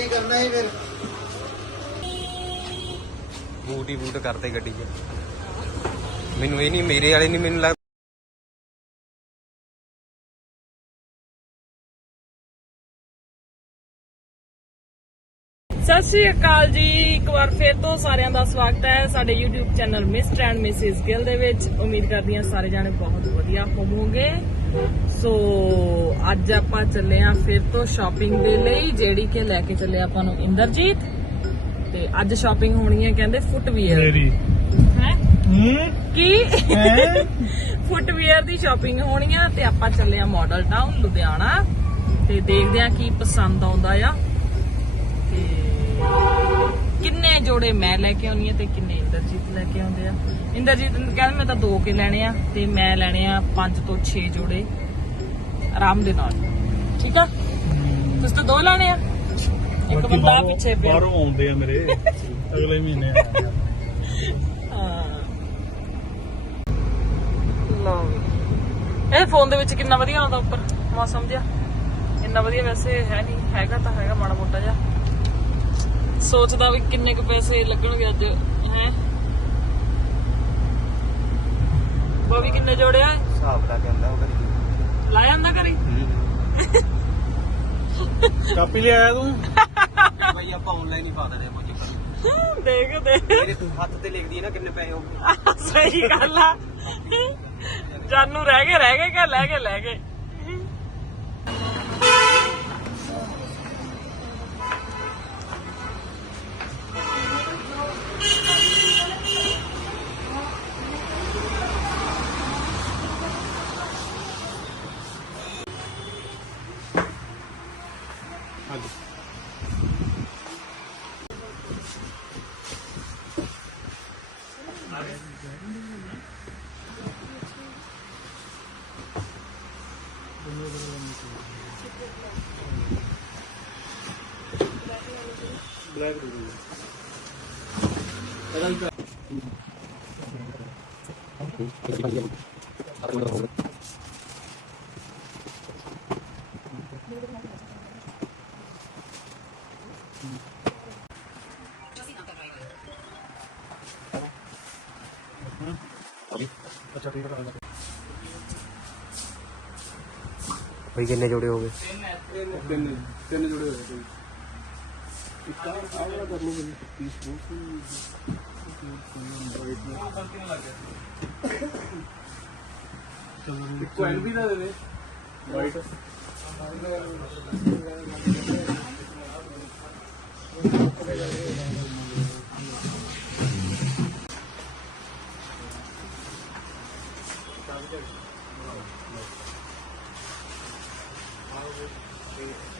ਹੀ ਕਰਨਾ ਹੀ ਫਿਰ। ਬੂਟ ਹੀ ਬੂਟ ਕਰਤੇ ਗੱਡੀ 'ਚ। ਮੈਨੂੰ ਇਹ ਨਹੀਂ, ਮੇਰੇ ਵਾਲੇ ਨਹੀਂ, ਮੈਨੂੰ ਲੱਗਦਾ ਸਤਿ ਸ਼੍ਰੀ ਅਕਾਲ ਜੀ। ਇੱਕ ਵਾਰ ਫੇਰ ਤੋਂ ਸਾਰਿਆਂ ਦਾ ਸਵਾਗਤ ਹੈ ਸਾਡੇ YouTube channel mister and missis Gill ਦੇ ਵਿੱਚ। ਉਮੀਦ ਕਰਦੀ ਹਾਂ ਸਾਰੇ ਜਾਣੇ ਬਹੁਤ ਵਧੀਆ ਹੋਵੋਗੇ। ਸੋ ਅੱਜ ਆਪਾਂ ਚੱਲੇ ਆਂ ਫਿਰ ਤੋਂ ਸ਼ਾਪਿੰਗ ਦੇ ਲਈ ਜਿਹੜੀ ਕਿ ਲੈ ਕੇ ਚੱਲੇ ਆਪਾਂ ਨੂੰ ਇੰਦਰਜੀਤ। ਤੇ ਅੱਜ ਸ਼ਾਪਿੰਗ ਹੋਣੀ ਹੈ ਕਹਿੰਦੇ ਫੁੱਟਵੀਅਰ ਮੇਰੀ। ਹੈ? ਹੂੰ? ਕੀ? ਫੁੱਟਵੀਅਰ ਦੀ ਸ਼ਾਪਿੰਗ ਹੋਣੀ ਆ ਤੇ ਆਪਾਂ ਚੱਲੇ ਆ ਮਾਡਲ ਟਾਊਨ ਲੁਧਿਆਣਾ। ਤੇ ਦੇਖਦੇ ਆ ਕੀ ਪਸੰਦ ਆਉਂਦਾ ਆ। ਕਿੰਨੇ ਜੋੜੇ ਮੈਂ ਲੈ ਕੇ ਆਉਣੀ ਆ ਤੇ ਕਿੰਨੇ ਇੰਦਰਜੀਤ ਲੈ ਕੇ ਆਉਂਦੇ ਆ? ਇੰਦਰਜੀਤ ਕਹਿੰਦਾ ਮੈਂ ਤਾਂ ਦੋ ਕੇ ਲੈਣੇ ਆ ਤੇ ਮੈਂ ਲੈਣੇ ਆ 5 ਤੋਂ 6 ਜੋੜੇ ਆਰਾਮ ਦੇ ਨਾਲ। ਠੀਕ ਆ? ਤੁਸੀਂ ਤਾਂ ਦੋ ਲੈਣੇ ਆ। ਇੱਕ ਬੰਦਾ ਪਿੱਛੇ ਪਿਆ। ਬਾਹਰੋਂ ਆਉਂਦੇ ਆ ਮੇਰੇ। ਅਗਲੇ ਮਹੀਨੇ। ਇਹ ਫੋਨ ਦੇ ਵਿੱਚ ਕਿੰਨਾ ਵਧੀਆ ਆਉਂਦਾ ਉੱਪਰ? ਮੌਸਮ ਜਿਹਾ। ਇੰਨਾ ਵਧੀਆ ਵੈਸੇ ਹੈ ਨਹੀਂ। ਹੈਗਾ ਤਾਂ ਹੈਗਾ ਮਾੜਾ ਮੋਟਾ ਜਿਹਾ। ਸੋਚਦਾ ਵੀ ਕਿੰਨੇ ਕੁ ਪੈਸੇ ਲੱਗਣਗੇ ਅੱਜ ਹੈ? ਬੋਬੀ ਕਿੰਨੇ ਜੋੜਿਆ ਹਿਸਾਬ ਲਾ ਕੇ ਆਉਂਦਾ ਉਹ ਕਰੀ ਲਾ ਜਾਂਦਾ ਘਰੀ ਕਾਪੀ ਲੈ ਆਇਆ ਤੂੰ? ਭਾਈ ਆਪਾਂ ਆਨਲਾਈਨ ਹੀ ਪਾ ਦੇਣੇ ਕੁਝ ਦੇਖ ਦੇ ਮੇਰੇ ਤੂੰ ਹੱਥ ਤੇ ਲਿਖਦੀ ਹੈ ਨਾ ਕਿੰਨੇ ਪੈਸੇ ਹੋਣਗੇ ਸਹੀ ਗੱਲ ਆ। ਜਾਨੂ ਰਹਿ ਗਏ ਰਹਿ ਗਏ ਕਿ ਲੈ ਗਏ ਲੈ ਗਏ? ਬਲੈਕ ਦੇ ਭਾਈ ਕਿੰਨੇ ਜੋੜੇ ਹੋ ਗਏ? ਤਿੰਨ ਤਿੰਨ ਜੁੜੇ ਹੋਏ ਕੋਈ ਇੱਕ ਆ ਆ ਵਾਲਾ ਕਰ ਲਓ ਮੈਨੂੰ ਪੀਸ ਇੱਕ ਐਲ ਵੀ ਦਾ ਦੇ ਦੇ। ਵਾਈਟ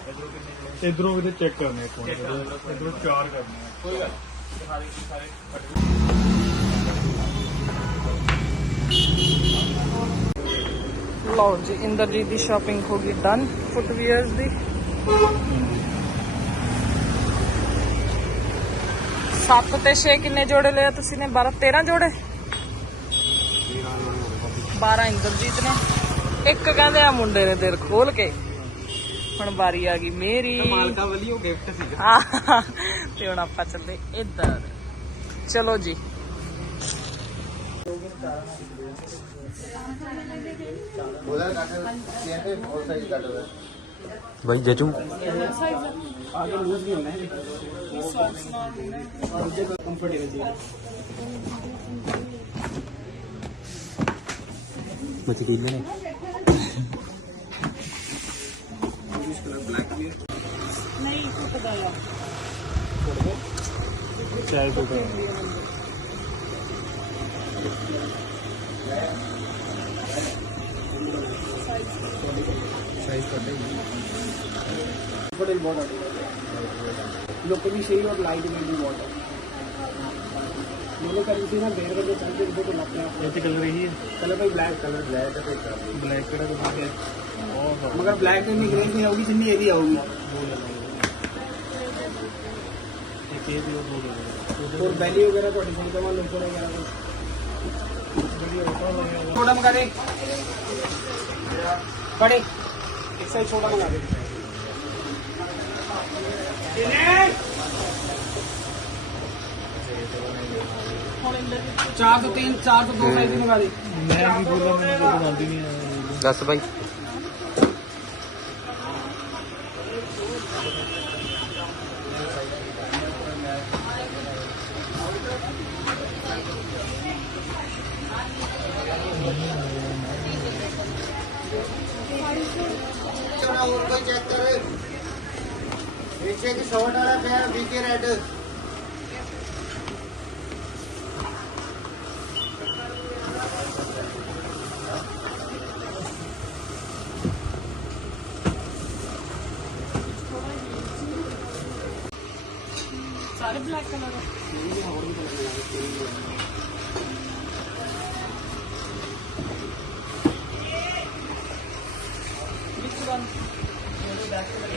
ਇਧਰੋਂ ਇਹਦੇ ਚੈੱਕ ਕਰਨੇ ਇੱਕ ਮਿੰਟ ਇਧਰੋਂ ਚਾਰ ਕਰਨੇ ਆ। ਕੋਈ ਗੱਲ ਲਓ ਜੀ ਇੰਦਰਜੀਤ ਦੀ ਸ਼ਾਪਿੰਗ ਹੋ ਗਈ ਡਨ ਫੁੱਟਵੀਅਰਸ ਦੀ। ਸੱਤ ਤੇ 6 ਕਿੰਨੇ ਜੋੜੇ ਲਿਆ ਤੁਸੀਂ ਨੇ? 12 13 ਜੋੜੇ? 12 ਇੰਦਰਜੀਤ ਨੇ। ਇੱਕ ਕਹਿੰਦੇ ਆ ਮੁੰਡੇ ਨੇ ਦਿਲ ਖੋਲ ਕੇ। ਹੁਣ ਵਾਰੀ ਆ ਗਈ ਮੇਰੀ। ਮਾਲਕਾ ਵੱਲੀ ਉਹ ਗਿਫਟ ਸੀਗਾ ਤੇ ਹੁਣ ਆਪਾਂ ਚੱਲੇ ਇੱਧਰ। ਚਲੋ ਜੀ। ਉਹਦਾ ਕੱਟ ਕਹਿੰਦੇ ਬਹੁਤ ਸਾਈਜ਼ ਕੱਟ ਦਾ ਭਾਈ ਜਜੂ ਮਤ ਕੀ ਨੇ जिस कलर ब्लैक भी है नहीं फुटबॉल चाय साइज करते हैं बहुत लोकली सही और लाइट में भी बहुत है दोनों का ना डेढ़ बजे चालीस रुपये को तो लगता है। जैसे कलर यही है। कलर भाई ब्लैक कलर ब्लैक है ब्लैक कलर बहुत मगर ब्लैक में भी नहीं होगी सिंधी यदि होगी। और बैली वगैरह को डिज़ाइन करवा लोफर वगैरह को छोटा मंगा दे। बड़े। एक छोटा मंगा दे। ਹੁਣ ਇੰਦਰ ਜੀ ਚਾਰ ਤੋਂ ਤਿੰਨ, ਚਾਰ ਤੋਂ ਦੋ ਸਾਈਜ਼ ਦੀ ਮੰਗਾ ਦੇ ਮੈਂ ਕੀ ਬੋਲਾਂ ਮੈਨੂੰ ਤਾਂ ਬਣਾਉਂਦੀ ਨਹੀਂ ਆ ਦੱਸ ਬਾਈ ਚੋਣਾ ਹੋਰ ਕੋਈ ਚੈੱਕ ਕਰ ਨੀਚੇ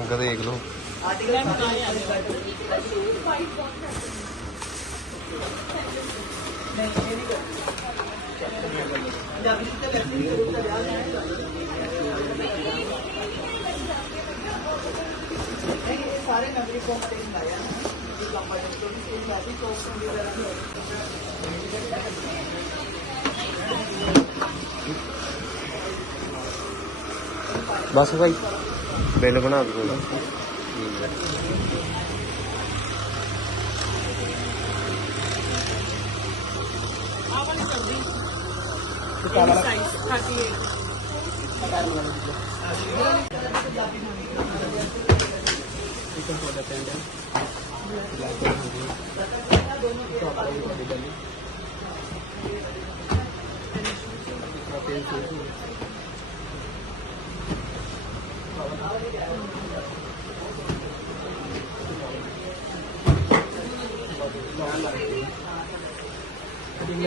ਰੰਗ ਦੇਖ ਲਓ। ਮੈਂ ਬਣਾਇਆ ਬਸ ਬਾਈ ਬਿੱਲ ਬਣਾ ਦਿਓ ਠੀਕ ਹੈ ਆ ਵਾਲੀ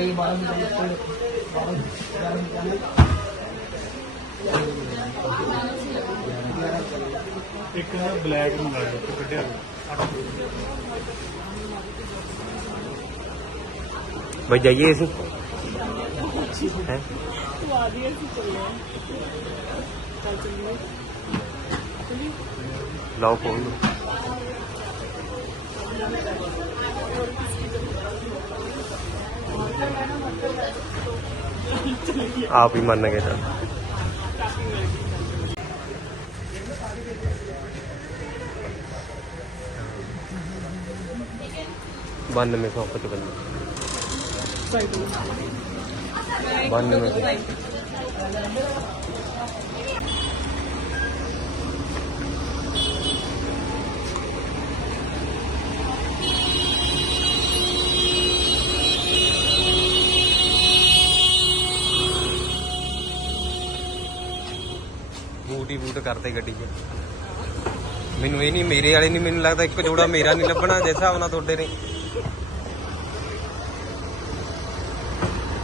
ਚੱਲਦੀ ਸਾਈਜ਼ 38 ਕਿੰਨੇ 12 ਮਿੰਟ 12 11 ਮਿੰਟ ਇੱਕ ਨਾ ਬਲੈਕ ਮੰਗਾ ਲਿਆ ਤੇ ਕੱਢਿਆ। ਬਾਈ ਜਾਈਏ ਅਸੀਂ ਹੈ ਤੂੰ ਆ ਰਹੀ ਹੈ? ਸੀ ਚੱਲੇ ਚੱਲ ਚੱਲੀਏ ਲਾਓ ਫੋਨ ਨੂੰ। आप ही मन के साथ बानवे में सौ पचपन बानवे में ਬੂਟ ਕਰਦੇ ਗੱਡੀ 'ਚ। ਮੈਨੂੰ ਇਹ ਨਹੀਂ ਮੇਰੇ ਵਾਲੇ ਨਹੀਂ ਮੈਨੂੰ ਲੱਗਦਾ ਇੱਕ ਜੋੜਾ ਮੇਰਾ ਨਹੀਂ ਲੱਭਣਾ ਜਿਸ ਹਿਸਾਬ ਨਾਲ ਤੁਹਾਡੇ ਨੇ।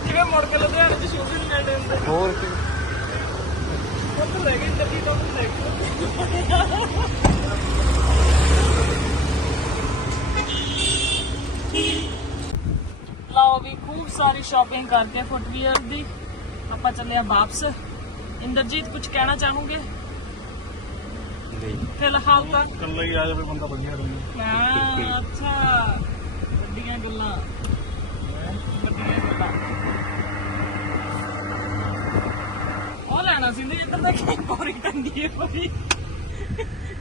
ਜਿਵੇਂ ਮੁੜ ਕੇ ਲੁਧਿਆਣੇ ਚ ਸ਼ੂਟਿੰਗ ਕਰਦੇ ਹੁੰਦੇ ਹੋਰ ਕੀ। ਉੱਥੇ ਤੋਂ ਲਓ ਵੀ ਖੂਬ ਸਾਰੀ ਸ਼ਾਪਿੰਗ ਕਰਕੇ ਫੁੱਟਵੀਅਰ ਦੀ। ਆਪਾਂ ਚੱਲੇ ਆ ਵਾਪਸ। ਇੰਦਰਜੀਤ ਕੁਝ ਕਹਿਣਾ ਚਾਹੋਗੇ? ਨਹੀਂ ਫਿਲਹਾਲ ਤਾਂ ਕੱਲਾ ਹੀ ਆ ਜਾਵੇ ਬੰਦਾ ਵਧੀਆ ਰਹੇ ਹਾਂ ਅੱਛਾ। ਵੱਡੀਆਂ ਗੱਲਾਂ। ਵੱਡੀਆਂ ਗੱਲਾਂ ਉਹ ਲੈਣਾ ਸੀ ਨੇ ਇੱਧਰ ਤੱਕ ਬੋਰੀ ਟੰਗੀ ਹੈ ਬੋਰੀ।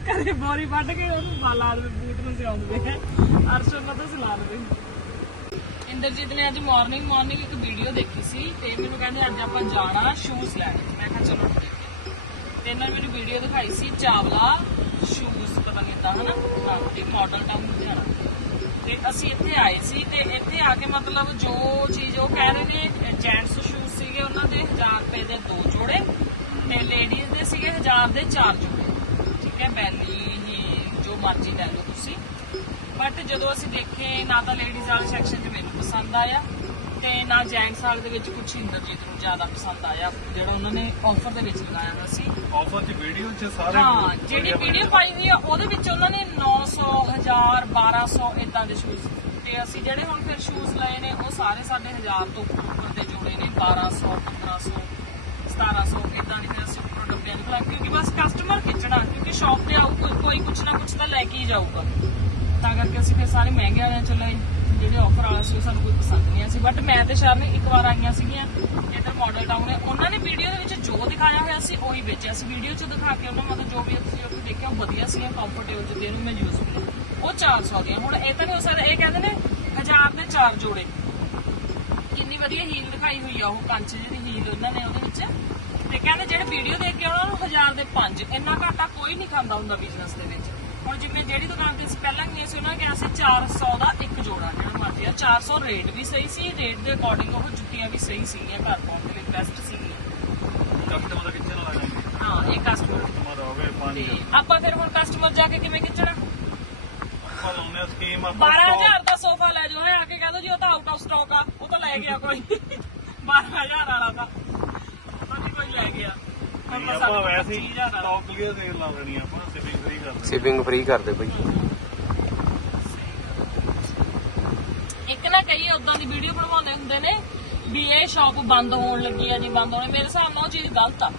ਕਦੇ ਬੋਰੀ ਵੱਢ ਕੇ ਉਹਨੂੰ ਬਾਲਾ ਦੇ ਬੂਟ ਨੂੰ ਸਿਆਉਂਦੇ ਹੈ ਅਰਸ਼ਨ ਨੂੰ ਤਾਂ ਸਲਾ ਲਵੇ। ਇੰਦਰਜੀਤ ਨੇ ਅੱਜ ਮਾਰਨਿੰਗ ਮਾਰਨਿੰਗ ਇੱਕ ਵੀਡੀਓ ਦੇਖੀ ਸੀ ਤੇ ਮੈਨੂੰ ਕਹਿੰਦੇ ਅੱਜ ਆਪਾਂ ਜਾਣਾ ਸ਼ੂਜ਼ ਲੈਣ। ਮੈਂ ਕਿਹਾ ਚਲੋ ਤੇ ਇਹਨਾਂ ਨੇ ਮੈਨੂੰ ਵੀਡੀਓ ਦਿਖਾਈ ਸੀ ਚਾਵਲਾ ਸ਼ੂਜ਼ ਪਤਾ ਨਹੀਂ ਤਾਂ ਹਨਾ? ਹਾਂ ਤੇ ਮਾਡਲ ਟਾਊਨ ਲੁਧਿਆਣਾ। ਤੇ ਅਸੀਂ ਇੱਥੇ ਆਏ ਸੀ ਤੇ ਇੱਥੇ ਆ ਕੇ ਮਤਲਬ ਜੋ ਚੀਜ਼ ਉਹ ਕਹਿ ਰਹੇ ਨੇ ਜੈਂਟਸ ਸ਼ੂਜ਼ ਸੀਗੇ ਉਹਨਾਂ ਦੇ 1000 ਰੁਪਏ ਦੇ ਦੋ ਜੋੜੇ ਤੇ ਲੇਡੀਜ਼ ਦੇ ਸੀਗੇ 1000 ਦੇ ਚਾਰ ਜੋੜੇ। ਠੀਕ ਹੈ, ਬੈਲੀ ਹੀ ਜੋ ਮਰਜ਼ੀ ਲੈ ਲਓ ਤੁਸੀਂ। ਬਟ ਜਦੋਂ ਅਸੀਂ ਦੇਖੇ, ਨਾ ਤਾਂ ਲੇਡੀਜ਼ ਵਾਲੇ ਸੈਕਸ਼ਨ 'ਚ ਮੈਨੂੰ ਪਸੰਦ ਆਇਆ। ਤੇ ਨਾ ਜੈਂਟਸ ਵਾਲੇ ਦੇ ਵਿੱਚ ਕੁਝ ਇੰਦਰਜੀਤ ਨੂੰ ਜ਼ਿਆਦਾ ਪਸੰਦ ਆਇਆ ਜਿਹੜਾ ਉਹਨਾਂ ਨੇ ਆਫਰ ਦੇ ਵਿੱਚ ਲਗਾਇਆ ਹੋਇਆ ਸੀ। ਆਫਰ ਚ ਵੀਡੀਓ ਚ ਸਾਰੇ ਹਾਂ ਜਿਹੜੀ ਵੀਡੀਓ ਪਾਈ ਹੋਈ ਆ ਉਹਦੇ ਵਿੱਚ ਉਹਨਾਂ ਨੇ 900 1000 1200 ਇਦਾਂ ਦੇ ਸ਼ੂਜ਼ ਤੇ ਅਸੀਂ ਜਿਹੜੇ ਹੁਣ ਫਿਰ ਸ਼ੂਜ਼ ਲਏ ਨੇ ਉਹ ਸਾਰੇ ਸਾਡੇ 1000 ਤੋਂ ਉੱਪਰ ਦੇ ਜੋੜੇ ਨੇ 1200 1500 1700 ਇਦਾਂ ਦੇ ਅਸੀਂ ਉੱਪਰ ਡੱਬਿਆਂ ਨੂੰ ਖਲਾ ਕਿਉਂਕਿ ਬਸ ਕਸਟਮਰ ਖਿੱਚਣਾ ਕਿਉਂਕਿ ਸ਼ਾਪ ਤੇ ਆਊ ਕੋਈ- ਕੁਛ ਨਾ ਕੁਛ ਤਾਂ ਲੈ ਕੇ ਹੀ ਜਾਊਗਾ। ਤਾਂ ਕਰਕੇ ਅਸੀਂ ਫਿਰ ਸਾਰੇ ਮਹਿੰਗੇ ਵਾਲਿਆਂ ਚ ਲਏ ਜਿਹੜੇ ਆਫਰ ਵਾਲੇ ਸੀ ਉਹ ਸਾਨੂੰ ਕੋਈ ਪਸੰਦ ਨਹੀਂ ਆਇਆ ਸੀ। ਬਟ ਮੈਂ ਤੇ ਸ਼ਰਨ ਇੱਕ ਵਾਰ ਆਈਆਂ ਸੀਗੀਆਂ, ਇੱਧਰ ਮਾਡਲ ਟਾਊਨ ਹੈ ਉਹਨਾਂ ਨੇ ਵੀਡੀਓ ਦੇ ਵਿੱਚ ਜੋ ਦਿਖਾਇਆ ਹੋਇਆ ਸੀ, ਉਹੀ ਵੇਚਿਆ ਸੀ। ਵੀਡੀਓ 'ਚ ਦਿਖਾ ਕੇ ਉਹਨਾਂ ਮਤਲਬ ਜੋ ਵੀ ਤੁਸੀਂ ਉੱਥੇ ਦੇਖਿਆ, ਉਹ ਵਧੀਆ ਸੀ ਕੰਫਰਟੇਬਲ ਤੇ ਇਹਨੂੰ ਮੈਂ ਯੂਜ਼ ਕੀਤਾ ਉਹ 400 ਦੀਆਂ। ਹੁਣ ਇਹ ਤਾਂ ਨਹੀਂ ਹੋ ਸਕਦਾ, ਇਹ ਕਹਿੰਦੇ ਨੇ 1000 ਦੇ ਚਾਰ ਜੋੜੇ। ਕਿੰਨੀ ਵਧੀਆ ਹੀਲ ਦਿਖਾਈ ਹੋਈ ਆ ਉਹ, ਕੰਚ ਜਿਹੜੀ ਹੀਲ ਉਹਨਾਂ ਨੇ ਉਹਦੇ ਵਿੱਚ। ਤੇ ਕਹਿੰਦੇ ਜਿਹੜੇ ਵੀਡੀਓ ਦੇਖ ਕੇ ਉਹਨਾਂ ਨੂੰ 1000 ਦੇ 5 ਇੰਨਾ ਘਾਟਾ ਕੋਈ ਨਹੀਂ ਖਾਂਦਾ ਹੁੰਦਾ ਬਿਜ਼ਨਸ ਦੇ ਵਿੱਚ। ਹੁਣ ਜਿਵੇਂ ਜਿਹੜੀ ਦੁਕਾਨ ਤੇ ਅਸੀਂ ਪਹਿਲਾਂ ਗਏ ਸੀ ਉਹਨਾਂ ਕਿਹਾ ਸੀ 400 ਦਾ ਇੱਕ ਜੋੜਾ ਜਿਹੜਾ ਮਰਜ਼ੀ ਆ। 400 ਰੇਟ ਵੀ ਸਹੀ ਸੀ ਰੇਟ ਦੇ ਅਕੋਰਡਿੰਗ ਉਹ ਜੁੱਤੀਆਂ ਵੀ ਸਹੀ ਸੀਗੀਆਂ ਘਰ ਪਾਉਣ ਦੇ ਲਈ ਬੈਸਟ ਸੀਗੀਆਂ। ਕਸਟਮਰ ਦਾ ਕਿੱਥੇ ਨਾ ਲਾਇਆ ਹਾਂ ਇਹ ਕਸਟਮਰ ਕਸਟਮਰ ਹੋ ਗਏ ਪੰਜ। ਤੇ ਆਪਾਂ ਫਿਰ ਹੁਣ ਕਸਟਮਰ ਜਾ ਕੇ ਕਿਵੇਂ ਖਿੱਚਣਾ? ਆਪਾਂ ਲਾਉਨੇ ਸਕੀਮ ਆਪਾਂ 12000 ਦਾ ਸੋਫਾ ਲੈ ਜਾਓ ਆ ਕੇ ਕਹਿ ਦੋ ਜੀ ਉਹ ਤਾਂ ਆਊਟ ਆਫ ਸਟਾਕ ਆ ਉਹ ਤਾਂ ਲੈ ਗਿਆ ਕੋਈ। 12000 ਵਾਲਾ ਤਾਂ। ਪਤਾ ਨਹੀਂ ਕੋਈ ਲੈ ਗਿਆ। ਆਪਾਂ ਵੈਸੇ ਹੀ 25000 ਵਾਲਾ ਸਟਾਕ ਕਲੀਅਰ ਸੇਲ ਲਾ ਲੈਣੀ ਆਪਾਂ ਸਿਪਿੰਗ ਫ੍ਰੀ ਕਰ ਦੇਣੀ ਬਈ। ਇੱਕ ਨਾ ਕਈ ਉਦਾਂ ਦੀ ਵੀਡੀਓ ਬਣਵਾਉਂਦੇ ਹੁੰਦੇ ਨੇ ਵੀ ਇਹ ਸ਼ਾਪ ਬੰਦ ਹੋਣ ਲੱਗੀ ਆ ਜੀ, ਬੰਦ ਹੋਣੇ ਮੇਰੇ ਹਿਸਾਬ ਨਾਲ ਉਹ ਚੀਜ਼ ਗਲਤ ਆ।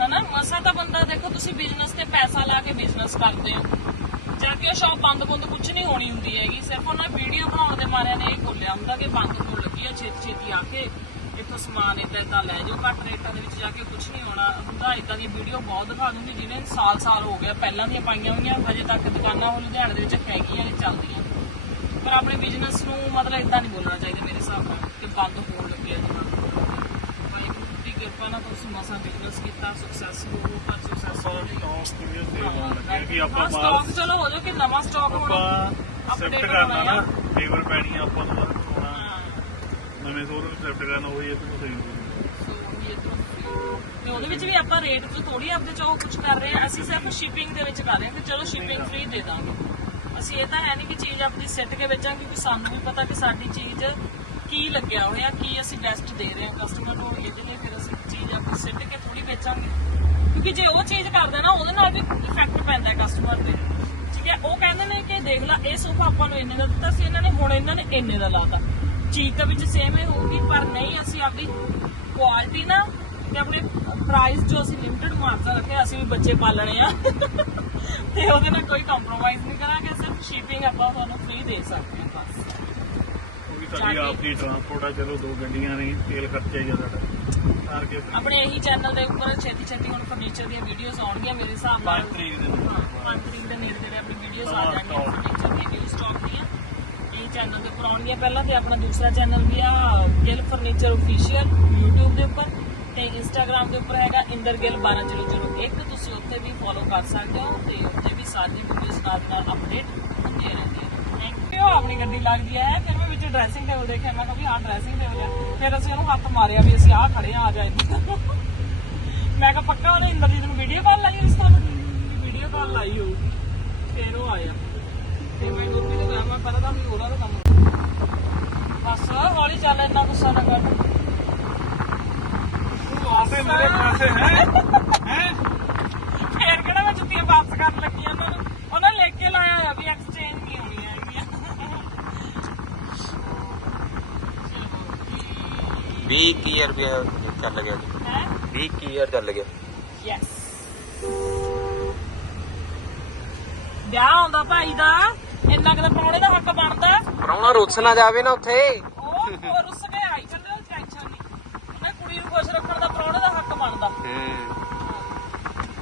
ਹਨਾ? ਮਸਾ ਤਾਂ ਬੰਦਾ ਦੇਖੋ, ਤੁਸੀਂ ਬਿਜ਼ਨਸ ਤੇ ਪੈਸਾ ਲਾ ਕੇ ਬਿਜ਼ਨਸ ਕਰਦੇ ਹੋ। ਜਾ ਕੇ ਉਹ ਸ਼ਾਪ ਬੰਦ ਬੰਦ ਕੁਝ ਨਹੀਂ ਹੋਣੀ ਹੁੰਦੀ ਹੈਗੀ। ਸਿਰਫ ਉਹਨਾਂ ਵੀਡੀਓ ਬਣਾਉਣ ਦੇ ਮਾਰਿਆਂ ਨੇ ਇਹ ਖੋਲਿਆ ਹੁੰਦਾ ਕਿ ਬੰਦ ਹੋਣ ਲੱਗੀ ਆ ਛੇਤੀ ਛੇਤੀ ਆ ਕੇ। ਇੱਥੋਂ ਸਮਾਨ ਏਦਾਂ ਏਦਾਂ ਲੈ ਜਾਓ ਘੱਟ ਰੇਟਾਂ ਦੇ ਵਿੱਚ ਜਾ ਕੇ ਕੁਝ ਨਹੀਂ ਹੋਣਾ। ਹੁੰਦਾ ਇਦਾਂ ਦੀਆਂ ਵੀਡੀਓ ਬਹੁਤ ਦਿਖਾ ਦਿੰਦੇ ਜਿਹਨੇ ਸਾਲ ਸਾਲ ਹੋ ਗਿਆ ਪਹਿਲਾਂ ਦੀਆਂ ਪਾਈਆਂ ਹੋਈਆਂ ਹਜੇ ਤੱਕ ਦੁਕਾਨਾਂ ਉਹ ਲੁਧਿਆਣੇ ਦੇ ਵਿੱਚ ਹੈਗੀਆਂ ਨੇ ਚੱਲਦੀਆਂ ਪਰ ਆਪਣੇ ਬਿਜ਼ਨਸ ਨੂੰ ਮਤਲਬ ਇਦਾਂ ਨਹੀਂ ਬੋਲਣਾ ਚਾਹੀਦਾ ਮੇਰੇ ਹਿਸਾਬ ਨਾਲ ਕਿ ਬੰਦ ਹੋਣ ਲੱਗਿਆ ਜੀ। ਵਾਹਿਗੁਰੂ ਦੀ ਕਿਰਪਾ ਨਾਲ ਤੁਸੀਂ ਮਸਾਂ ਬਿਜ਼ਨਸ ਕੀਤਾ ਸਕਸੈਸਫੁਲ ਹੋ ਪਰ ਸਕਸੈਸਫੁਲ ਕਿ ਆਪਾਂ ਸਟਾਕ ਚਲੋ ਹੋ ਜਾਓ ਕਿ ਨਵਾਂ ਸਟਾਕ ਹੋਣਾ। ਆਪਾਂ ਹੋਣਾ ਕਰਨਾ। ਨਾ ਫੇਵਰ ਪੈਣੀ ਆਪਾਂ ਨੂੰ। ਨਵੇਂ ਸ਼ੋਰੂਮ ਸ਼ਿਫਟ ਕਰਨਾ ਉਹੀ ਇੱਥੇ ਤੋਂ ਸਹੀ ਸੋ ਤੇ ਉਹਦੇ ਵਿੱਚ ਵੀ ਆਪਾਂ ਰੇਟ ਤੋਂ ਥੋੜੀ ਆਪਦੇ ਚੋਂ ਕੁਝ ਕਰ ਰਹੇ ਹਾਂ। ਅਸੀਂ ਸਿਰਫ ਸ਼ਿਪਿੰਗ ਦੇ ਵਿੱਚ ਕਰ ਰਹੇ ਹਾਂ ਕਿ ਚਲੋ ਸ਼ਿਪਿੰਗ ਫ੍ਰੀ ਦੇ ਦਾਂਗੇ। ਅਸੀਂ ਇਹ ਤਾਂ ਹੈ ਨਹੀਂ ਕਿ ਚੀਜ਼ ਆਪਣੀ ਸਿੱਟ ਕੇ ਵੇਚਾਂਗੇ ਕਿਉਂਕਿ ਸਾਨੂੰ ਵੀ ਪਤਾ ਕਿ ਸਾਡੀ ਚੀਜ਼ ਕੀ ਲੱਗਿਆ ਹੋਇਆ ਕੀ ਅਸੀਂ ਬੈਸਟ ਦੇ ਰਹੇ ਹਾਂ। ਕਸਟਮਰ ਨੂੰ ਇਹਦੇ ਲਈ ਫਿਰ ਅਸੀਂ ਚੀਜ਼ ਆਪਣੀ ਸਿੱਟ ਕੇ ਥੋੜੀ ਵੇਚਾਂਗੇ। ਕਿਉਂਕਿ ਜੇ ਉਹ ਚੀਜ਼ ਕਰਦੇ ਨਾ ਉਹਦੇ ਨਾਲ ਵੀ ਇਫੈਕਟ ਪੈਂਦਾ ਹੈ ਕਸਟਮਰ ਤੇ। ਠੀਕ ਹੈ ਉਹ ਕਹਿੰਦੇ ਨੇ ਕਿ ਦੇਖ ਲੈ ਇਹ ਸੋਫਾ ਆਪਾਂ ਨੂੰ ਇੰਨੇ ਦਾ ਦਿੱਤਾ ਸੀ ਇਹਨਾਂ ਨੇ ਹੁਣ ਇਹਨਾਂ ਨੇ ਇੰਨੇ ਦਾ ਲਾਤਾ। ਚੀਜ਼ ਤਾਂ ਵਿੱਚ ਸੇਮ ਹੀ ਹੋਊਗੀ ਪਰ ਨਹੀਂ ਅਸੀਂ ਆਪਦੀ ਕੁਆਲਿਟੀ ਨਾ ਤੇ ਆਪਣੇ ਪ੍ਰਾਈਸ ਜੋ ਅਸੀਂ ਲਿਮਟਿਡ ਮਾਰਜਨ ਰੱਖਿਆ ਅਸੀਂ ਵੀ ਬੱਚੇ ਪਾਲਣੇ ਆ। ਤੇ ਉਹਦੇ ਨਾਲ ਕੋਈ ਕੰਪਰੋਮਾਈਜ਼ ਨਹੀਂ ਕਰਾਂਗੇ ਸਿਰਫ ਸ਼ਿਪਿੰਗ ਆਪਾਂ ਤੁਹਾਨੂੰ ਫ੍ਰੀ ਦੇ ਸਕਦੇ ਹਾਂ ਬਸ। ਸਾਡੀ ਆਪ ਦੀ ਟਰਾਂਸਪੋਰਟ ਆ ਚਲੋ ਦੋ ਗੱਡੀਆਂ ਨੇ ਤੇਲ ਖਰਚਾ ਹੀ ਤਾਰ ਕੇ ਆਪਣੇ ਇਹੀ ਚੈਨਲ ਦੇ ਉੱਪਰ ਛੇਤੀ ਛੇਤੀ ਹੁਣ ਫਰਨੀਚਰ ਦੀਆਂ ਵੀਡੀਓਜ਼ ਆਉਣਗੀਆਂ ਮੇਰੇ ਹਿਸਾਬ ਨਾਲ। 5 ਤਰੀਕ ਦੇ ਹਾਂ, ਪੰਜ ਤਰੀਕ ਦੇ ਨੇੜੇ ਆਪਣੀ ਵੀਡੀਓਜ਼ ਆ ਜਾਣਗੀਆਂ ਫਰਨੀਚਰ ਦੀ ਨਿਊ ਸਟਾਕ ਦੀਆਂ ਇਹ ਚੈਨਲ ਦੇ ਉੱਪਰ ਆਉਣਗੀਆਂ ਪਹਿਲਾਂ ਤੇ ਆਪਣਾ ਦੂਸਰਾ ਚੈਨਲ ਵੀ ਆ, ਗਿਲ ਫਰਨੀਚਰ ਅਫੀਸ਼ੀਅਲ YouTube ਦੇ ਉੱਪਰ ਤੇ Instagram ਦੇ ਉੱਪਰ ਹੈਗਾ ਇੰਦਰ ਗਿੱਲ 12001 ਤੁਸੀਂ ਉੱਥੇ ਵੀ ਫੋਲੋ ਕਰ ਸਕਦੇ ਹੋ ਤੇ ਉੱਥੇ ਵੀ ਸਾਡੀ ਵੀਡੀਓਜ਼ ਨਾਲ ਨਾਲ ਅਪਡੇਟ ਹੁੰਦੀਆਂ ਰਹਿੰਦੀਆਂ ਨੇ ਆਪਣੀ ਗੱਡੀ ਲੱਗਦੀ ਹੈ, ਫਿਰ ਮੈਂ ਵਿੱਚ ਡਰੈਸਿੰਗ ਟੇਬਲ ਦੇਖਿਆ ਮੈਂ ਕਿਹਾ ਵੀ, ਆਹ ਡਰੈਸਿੰਗ ਟੇਬਲ ਹੈ ਫਿਰ ਅਸੀਂ ਉਹਨੂੰ ਹੱਥ ਮਾਰਿਆ ਵੀ ਅਸੀਂ ਆਹ ਖੜੇ ਆ ਆ ਜਾ ਇੱਥੇ ਮੈਂ ਕਿਹਾ, ਪੱਕਾ ਉਹਨੇ ਇੰਦਰਜੀਤ ਨੂੰ ਵੀਡੀਓ ਕਾਲ ਲਾਈ ਉਸ ਤੋਂ ਵੀਡੀਓ ਕਾਲ ਲਾਈ ਹੋਊ ਫਿਰ ਉਹ ਆਇਆ। ਤੇ ਮੈਂ ਗੁਰਪ੍ਰੀਤ ਨੂੰ ਕਿਹਾ ਮੈਂ ਪਤਾ ਤਾਂ ਨਹੀਂ ਉਹਦਾ ਕੰਮ ਬਸ ਹੌਲੀ ਚੱਲ ਇੰਨਾ ਗੁੱਸਾ ਨਾ ਕਰ। ਤੂੰ ਆਸੇ ਮੇਰੇ ਪਾਸੇ ਹੈ ਹੈ? ਫੇਰ ਕਿਹੜਾ ਮੈਂ ਜੁੱਤੀਆਂ ਵਾਪਸ ਕਰਨ ਲੱਗੀ ਉਹਨਾਂ ਨੂੰ? ਉਹਨਾਂ ਲਿਖ ਕੇ ਲਾਇਆ ਹੋਇਆ ਵੀ ਐਕਸਚੇਂਜ ਨਹੀਂ ਹੋਣੀਆਂ ਹੈਗੀਆਂ। 20000 ਰੁਪਏ ਚੱਲ ਗਿਆ ਹੈ? 20000 ਚੱਲ ਗਿਆ। ਯੈਸ ਵਿਆਹ ਆਉਂਦਾ ਭਾਈ ਦਾ। ਇੰਨਾ ਕੁ ਤਾਂ ਪ੍ਰਾਹੁਣੇ ਦਾ ਹੱਕ ਬਣਦਾ। ਪਰਾਉਣਾ ਰੁੱਸ ਨਾ ਜਾਵੇ ਨਾ ਉੱਥੇ। ਉਹ ਉਹ ਰੁੱਸ ਕੇ ਆਈ ਚੱਲੇ ਉਹ ਟੈਨਸ਼ਨ ਨਹੀਂ ਉਹਨੇ ਕੁੜੀ ਨੂੰ ਖੁਸ਼ ਰੱਖਣ ਦਾ ਪ੍ਰਾਹੁਣੇ ਦਾ ਹੱਕ ਬਣਦਾ। ਹੂੰ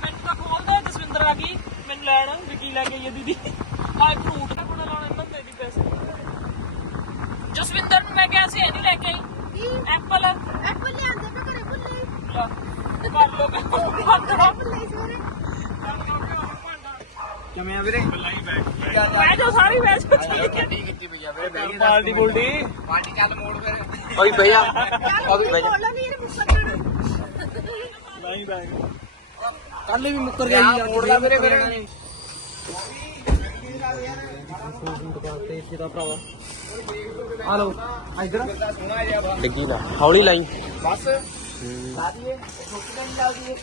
ਮੈਨੂੰ ਤਾਂ ਖੋਲਦਾ ਜਸਵਿੰਦਰ ਆ ਗਈ। ਮੈਨੂੰ ਲੈਣ ਵੀ ਕੀ ਲੈ ਕੇ ਆਈ ਹੈ ਦੀਦੀ। ਹਾਏ ਫਰੂਟ ਦਾ ਕੋਲ ਲਾਉਣਾ ਇਹਨਾਂ ਦੇ ਦੀ ਪੈਸੇ। ਜਸਵਿੰਦਰ ਨੂੰ ਮੈਂ ਕਿਹਾ ਸੀ ਇਹ ਨਹੀਂ ਲੈ ਕੇ ਆਈ। ਐਪਲ। ਐਪਲ ਲਿਆਂਦੇ ਮੈਂ ਘਰੇ ਭੁੱਲੇ। ਲੈ ਕਰ ਲੋ। ਕਿਵੇਂ ਆ ਵੀਰੇ? ਮੈਂ ਜੋ ਸਾਰੀ ਮੈਚ ਚੱਲੀ ਕਿੱਥੇ ਪਈਆ ਵੀਰੇ ਪਾਰਟੀ ਬੁਲਟੀ ਪਾਰਟੀ ਚੱਲ ਮੋੜ ਫਿਰ ਓਏ ਭਈਆ ਨਹੀਂ ਬੈਗ ਕੱਲ ਵੀ ਮੁੱਕਰ ਗਿਆ ਯਾਰ ਮੋੜਦਾ ਵੀਰੇ ਫਿਰ। ਹਲੋ ਇਧਰ। ਡਿੱਗੀ ਲਾ ਹੌਲੀ ਲਾਈ। ਬਸ। ਲਾ ਦਈਏ ਠੋਕ ਨਹੀਂ ਲਾ ਦਈਏ।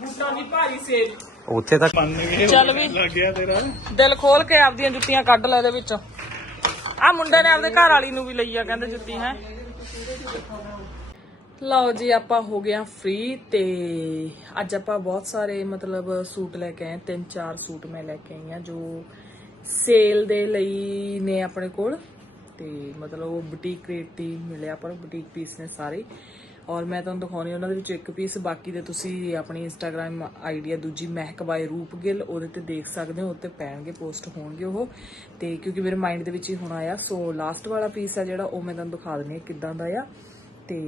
ਬੂਟਾਂ ਦੀ ਭਾਰੀ ਸੇਲ ਉੱਥੇ ਤਾਂ ਚੱਲ ਵੀ। ਲੱਗ ਗਿਆ ਤੇਰਾ। ਦਿਲ ਖੋਲ ਕੇ ਆਪਦੀਆਂ ਜੁੱਤੀਆਂ ਕੱਢ ਲੈ ਇਹਦੇ ਵਿੱਚੋਂ। ਆ ਮੁੰਡੇ ਨੇ ਆਪਦੇ ਘਰ ਵਾਲੀ ਨੂੰ ਵੀ ਲਈ ਆ ਕਹਿੰਦੇ ਜੁੱਤੀ ਹੈ। ਲਓ ਜੀ ਆਪਾਂ ਹੋ ਗਏ ਆ ਫ੍ਰੀ ਤੇ ਅੱਜ ਆਪਾਂ ਬਹੁਤ ਸਾਰੇ ਮਤਲਬ ਸੂਟ ਲੈ ਕੇ ਆਏ। ਤਿੰਨ ਚਾਰ ਸੂਟ ਮੈਂ ਲੈ ਕੇ ਆਈ ਆ ਜੋ ਸੇਲ ਦੇ ਲਈ ਨੇ ਆਪਣੇ ਕੋਲ। ਤੇ ਮਤਲਬ ਉਹ ਬੁਟੀਕ ਰੇਟ ਤੇ ਮਿਲਿਆ ਪਰ ਬੁਟੀਕ ਪੀਸ ਨੇ ਸਾਰੇ। ਔਰ ਮੈਂ ਤੁਹਾਨੂੰ ਦਿਖਾਉਣੀ ਉਹਨਾਂ ਦੇ ਵਿੱਚ ਇੱਕ ਪੀਸ ਬਾਕੀ ਦੇ ਤੁਸੀਂ ਆਪਣੀ ਇੰਸਟਾਗ੍ਰam ਆਈਡੀ ਦੂਜੀ ਮਹਿਕ ਬਾਈ ਰੂਪ ਗਿੱਲ, ਉਹਦੇ ਤੇ ਦੇਖ ਸਕਦੇ ਹੋ ਉੱਤੇ ਪੈਣਗੇ ਪੋਸਟ ਹੋਣਗੇ ਉਹ। ਤੇ ਕਿਉਂਕਿ ਮੇਰੇ ਮਾਈਂਡ ਦੇ ਵਿੱਚ ਹੀ ਹੁਣ ਆਇਆ। ਸੋ ਲਾਸਟ ਵਾਲਾ ਪੀਸ ਆ ਜਿਹੜਾ, ਉਹ ਮੈਂ ਤੁਹਾਨੂੰ ਦਿਖਾ ਦਿੰਦੀ ਹਾਂ ਕਿੱਦਾਂ ਦਾ ਆ। ਤੇ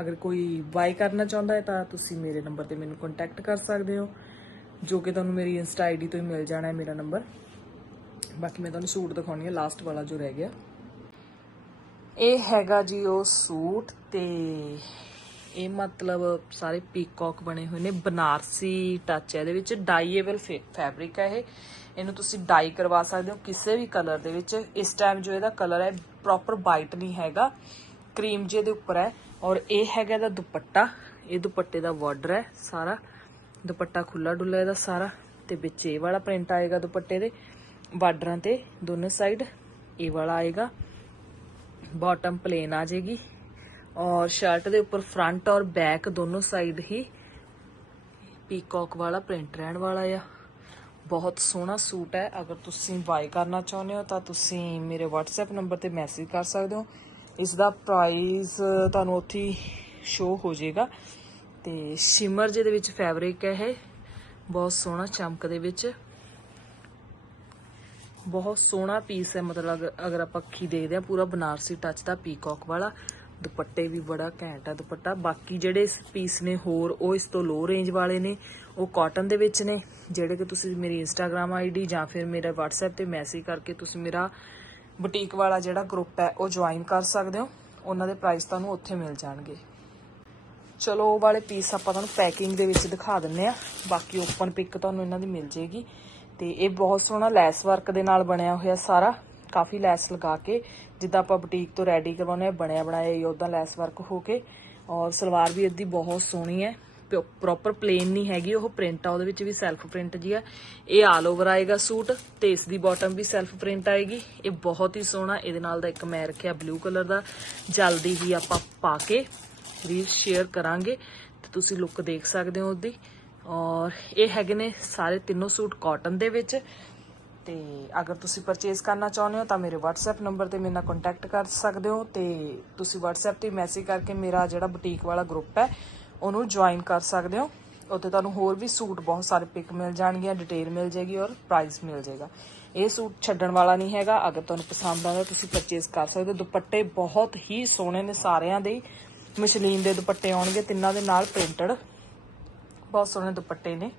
ਅਗਰ ਕੋਈ ਬਾਈ ਕਰਨਾ ਚਾਹੁੰਦਾ ਹੈ ਤਾਂ ਤੁਸੀਂ ਮੇਰੇ ਨੰਬਰ ਤੇ ਮੈਨੂੰ ਕੰਟੈਕਟ ਕਰ ਸਕਦੇ ਹੋ, ਜੋ ਕਿ ਤੁਹਾਨੂੰ ਮੇਰੀ ਇੰਸਟਾ ਆਈਡੀ ਤੋਂ ਹੀ ਮਿਲ ਜਾਣਾ ਹੈ ਮੇਰਾ ਨੰਬਰ ਬਾਕੀ ਮੈਂ ਤੁਹਾਨੂੰ ਸੂਟ ਦਿਖਾਉਣੀ ਹੈ ਲਾਸਟ ਵਾਲਾ ਜੋ ਰਹਿ ਗਿਆ। ਇਹ ਹੈਗਾ ਜੀ ਉਹ ਸੂਟ ਤੇ ਇਹ ਮਤਲਬ ਸਾਰੇ ਪੀਕੌਕ ਬਣੇ ਹੋਏ ਨੇ। ਬਨਾਰਸੀ ਟੱਚ ਹੈ। ਇਹਦੇ ਵਿੱਚ ਡਾਈਏਬਲ ਫੈਬਰਿਕ ਹੈ ਇਹ। ਇਹਨੂੰ ਤੁਸੀਂ ਡਾਈ ਕਰਵਾ ਸਕਦੇ ਹੋ ਕਿਸੇ ਵੀ ਕਲਰ ਦੇ ਵਿੱਚ। ਇਸ ਟਾਈਮ ਜੋ ਇਹਦਾ ਕਲਰ ਹੈ ਪ੍ਰੋਪਰ ਵਾਈਟ ਨਹੀਂ ਹੈਗਾ। ਕਰੀਮ ਜੇ ਦੇ ਉੱਪਰ ਹੈ। ਔਰ ਇਹ ਹੈਗਾ ਇਹਦਾ ਦੁਪੱਟਾ। ਇਹ ਦੁਪੱਟੇ ਦਾ ਬਾਰਡਰ ਹੈ ਸਾਰਾ। ਦੁਪੱਟਾ ਖੁੱਲਾ ਡੁੱਲਾ ਇਹਦਾ ਸਾਰਾ। ਤੇ ਵਿੱਚ ਇਹ ਵਾਲਾ ਪ੍ਰਿੰਟ ਆਏਗਾ ਦੁਪੱਟੇ ਦੇ। ਬਾਰਡਰਾਂ ਤੇ ਦੋਨੋਂ ਸਾਈਡ ਇਹ ਵਾਲਾ ਆਏਗਾ। ਬਾਟਮ ਪਲੇਨ ਆ ਜਾਏਗੀ ਔਰ ਸ਼ਰਟ ਦੇ ਉੱਪਰ ਫਰੰਟ ਔਰ ਬੈਕ ਦੋਨੋਂ ਸਾਈਡ ਹੀ ਪੀਕੌਕ ਵਾਲਾ ਪ੍ਰਿੰਟ ਰਹਿਣ ਵਾਲਾ ਆ। ਬਹੁਤ ਸੋਹਣਾ ਸੂਟ ਹੈ। ਅਗਰ ਤੁਸੀਂ ਬਾਈ ਕਰਨਾ ਚਾਹੁੰਦੇ ਹੋ ਤਾਂ ਤੁਸੀਂ ਮੇਰੇ WhatsApp ਨੰਬਰ ਤੇ ਮੈਸੇਜ ਕਰ ਸਕਦੇ ਹੋ। ਇਸ ਦਾ ਪ੍ਰਾਈਸ ਤੁਹਾਨੂੰ ਉੱਥੇ ਸ਼ੋ ਹੋ ਜਾਏਗਾ। ਤੇ ਸ਼ਿਮਰ ਜਿਹਦੇ ਵਿੱਚ ਫੈਬਰਿਕ ਹੈ ਇਹ, ਬਹੁਤ ਸੋਹਣਾ ਚਮਕ ਦੇ ਵਿੱਚ। ਬਹੁਤ ਸੋਹਣਾ ਪੀਸ ਹੈ, ਮਤਲਬ ਅਗਰ- ਅਗਰ ਆਪਾਂ ਅੱਖੀ ਦੇਖਦੇ ਆ ਪੂਰਾ ਬਨਾਰਸੀ ਟੱਚ ਦਾ ਪੀਕੌਕ ਵਾਲਾ। ਦੁਪੱਟੇ ਵੀ ਬੜਾ ਘੈਂਟ ਆ ਦੁਪੱਟਾ। ਬਾਕੀ ਜਿਹੜੇ ਪੀਸ ਨੇ ਹੋਰ, ਉਹ ਇਸ ਤੋਂ ਲੋ ਰੇਂਜ ਵਾਲੇ ਨੇ। ਉਹ ਕਾਟਨ ਦੇ ਵਿੱਚ ਨੇ। ਜਿਹੜੇ ਕਿ ਤੁਸੀਂ ਮੇਰੀ ਇੰਸਟਾਗ੍ਰam ਆਈਡੀ ਜਾਂ ਫਿਰ ਮੇਰਾ WhatsApp ਤੇ ਮੈਸੇਜ ਕਰਕੇ ਤੁਸੀਂ ਮੇਰਾ ਬੁਟੀਕ ਵਾਲਾ ਜਿਹੜਾ ਗਰੁੱਪ ਹੈ, ਉਹ ਜੁਆਇਨ ਕਰ ਸਕਦੇ ਹੋ। ਉਹਨਾਂ ਦੇ ਪ੍ਰਾਈਸ ਤੁਹਾਨੂੰ ਉੱਥੇ ਮਿਲ ਜਾਣਗੇ। ਚਲੋ, ਉਹ ਵਾਲੇ ਪੀਸ ਆਪਾਂ ਤੁਹਾਨੂੰ ਪੈਕਿੰਗ ਦੇ ਵਿੱਚ ਦਿਖਾ ਦਿੰਨੇ ਆ ਬਾਕੀ ਓਪਨ ਪਿਕ ਤੁਹਾਨੂੰ ਇਹਨਾਂ ਦੀ ਮਿਲ ਜੇਗੀ ਤੇ ਇਹ ਬਹੁਤ ਸੋਹਣਾ ਲੈਸ ਵਰਕ ਦੇ ਨਾਲ ਬਣਿਆ ਹੋਇਆ ਸਾਰਾ, ਕਾਫੀ ਲੈਸ ਲਗਾ ਕੇ, ਜਿੱਦਾਂ ਆਪਾਂ ਬੁਟੀਕ ਤੋਂ ਰੈਡੀ ਕਰਵਾਉਂਦੇ ਆ ਬਣਿਆ ਬਣਾਇਆ ਹੀ ਉਦਾਂ ਲੈਸ ਵਰਕ ਹੋ ਕੇ, ਔਰ ਸਲਵਾਰ ਵੀ ਇਹਦੀ ਬਹੁਤ ਸੋਹਣੀ ਹੈ ਪ੍ਰੋਪਰ ਪਲੇਨ ਨਹੀਂ ਹੈਗੀ, ਉਹ ਪ੍ਰਿੰਟ ਆ, ਉਹਦੇ ਵਿੱਚ ਵੀ ਸੈਲਫ ਪ੍ਰਿੰਟ ਜੀ ਆ। ਇਹ ਆਲ ਓਵਰ ਆਏਗਾ ਸੂਟ, ਤੇ ਇਸ ਦੀ ਬਾਟਮ ਵੀ ਸੈਲਫ ਪ੍ਰਿੰਟ ਆਏਗੀ। ਇਹ ਬਹੁਤ ਹੀ ਸੋਹਣਾ, ਇਹਦੇ ਨਾਲ ਦਾ ਇੱਕ ਮੈਂ ਰੱਖਿਆ ਬਲੂ ਕਲਰ ਦਾ, ਜਲਦੀ ਹੀ ਆਪਾਂ ਪਾ ਕੇ ਰੀਲ ਸ਼ੇਅਰ ਕਰਾਂਗੇ, ਤੇ ਤੁਸੀਂ ਲੁੱਕ ਦੇਖ ਸਕਦੇ ਹੋ ਉਹਦੀ। ਔਰ ਇਹ ਹੈਗੇ ਨੇ ਸਾਰੇ ਤਿੰਨੋਂ ਸੂਟ ਕਾਟਨ ਦੇ ਵਿੱਚ। ਤੇ ਅਗਰ ਤੁਸੀਂ ਪਰਚੇਸ ਕਰਨਾ ਚਾਹੁੰਦੇ ਹੋ ਤਾਂ ਮੇਰੇ WhatsApp ਨੰਬਰ ਤੇ ਮੇਰੇ ਨਾਲ ਕੰਟੈਕਟ ਕਰ ਸਕਦੇ ਹੋ ਤੇ ਤੁਸੀਂ WhatsApp ਤੇ ਮੈਸੇਜ ਕਰਕੇ ਮੇਰਾ ਜਿਹੜਾ ਬੁਟੀਕ ਵਾਲਾ ਗਰੁੱਪ ਹੈ, ਉਹਨੂੰ ਜੁਆਇਨ ਕਰ ਸਕਦੇ ਹੋ। ਉੱਥੇ ਤੁਹਾਨੂੰ ਹੋਰ ਵੀ ਸੂਟ ਬਹੁਤ ਸਾਰੇ ਪਿਕ ਮਿਲ ਜਾਣਗੀਆਂ ਡਿਟੇਲ ਮਿਲ ਜਾਏਗੀ ਔਰ ਪ੍ਰਾਈਸ ਮਿਲ ਜਾਏਗਾ। ਇਹ ਸੂਟ ਛੱਡਣ ਵਾਲਾ ਨਹੀਂ ਹੈਗਾ, ਅਗਰ ਤੁਹਾਨੂੰ ਪਸੰਦ ਆਉਂਦਾ ਤੁਸੀਂ ਪਰਚੇਸ ਕਰ ਸਕਦੇ ਹੋ। ਦੁਪੱਟੇ ਬਹੁਤ ਹੀ ਸੋਹਣੇ ਨੇ ਸਾਰਿਆਂ ਦੇ। ਮਸ਼ਲੀਨ ਦੇ ਦੁਪੱਟੇ ਆਉਣਗੇ, ਤਿੰਨਾਂ ਦੇ ਨਾਲ ਪ੍ਰਿੰਟਡ ਬਹੁਤ ਸੋਹਣੇ ਦੁਪੱਟੇ ਨੇ।